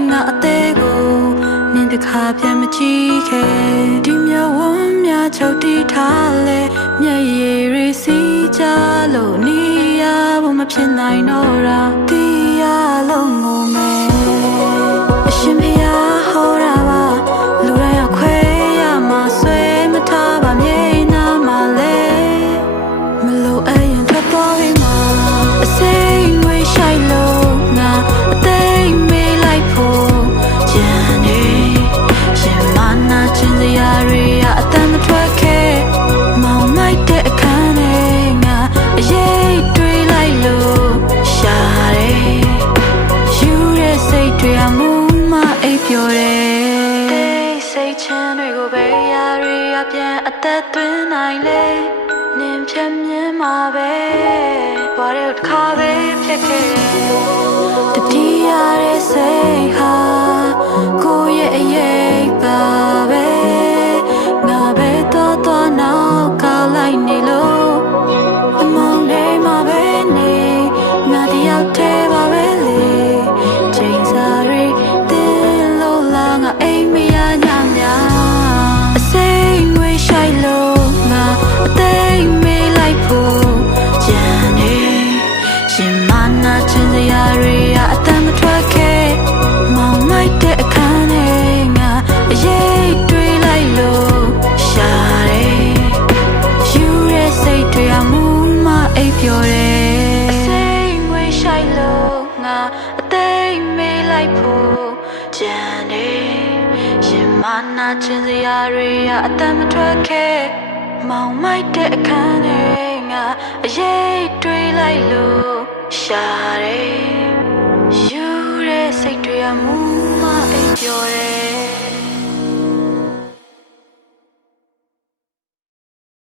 ချိန်ကအသေးကို နင်းတစ်ခါပြန်မကြည့်ခဲ့ဒီမြဝန်းများချုပ်တီးထားလဲမျက်ရည်တွေစီးကြလို့နေရဖို့မဖြစ်နိုင်တော့တာတီးရလို့ငုံမယ်တွေအမှုမအိပ်ပျော်တယ်စိတ်ချင်းတွေကိုပဲရာတွေအပြန်အသက်သွင်းနိုင်လေနင်ဖြတ်မြင်မှာပဲဘာတွေတစ်ခါပဲဖြစ်ခဲ့လိုက်ဖို့ကြံနေရင်မနာခြင်းစရာတွေအတမထွက်ခဲ့မောင်မိုက်တဲ့အခန်းတွေငါအရေးတွေးလိုက်လို့ရှာတယ်ယူတဲ့စိတ်တွေအမှု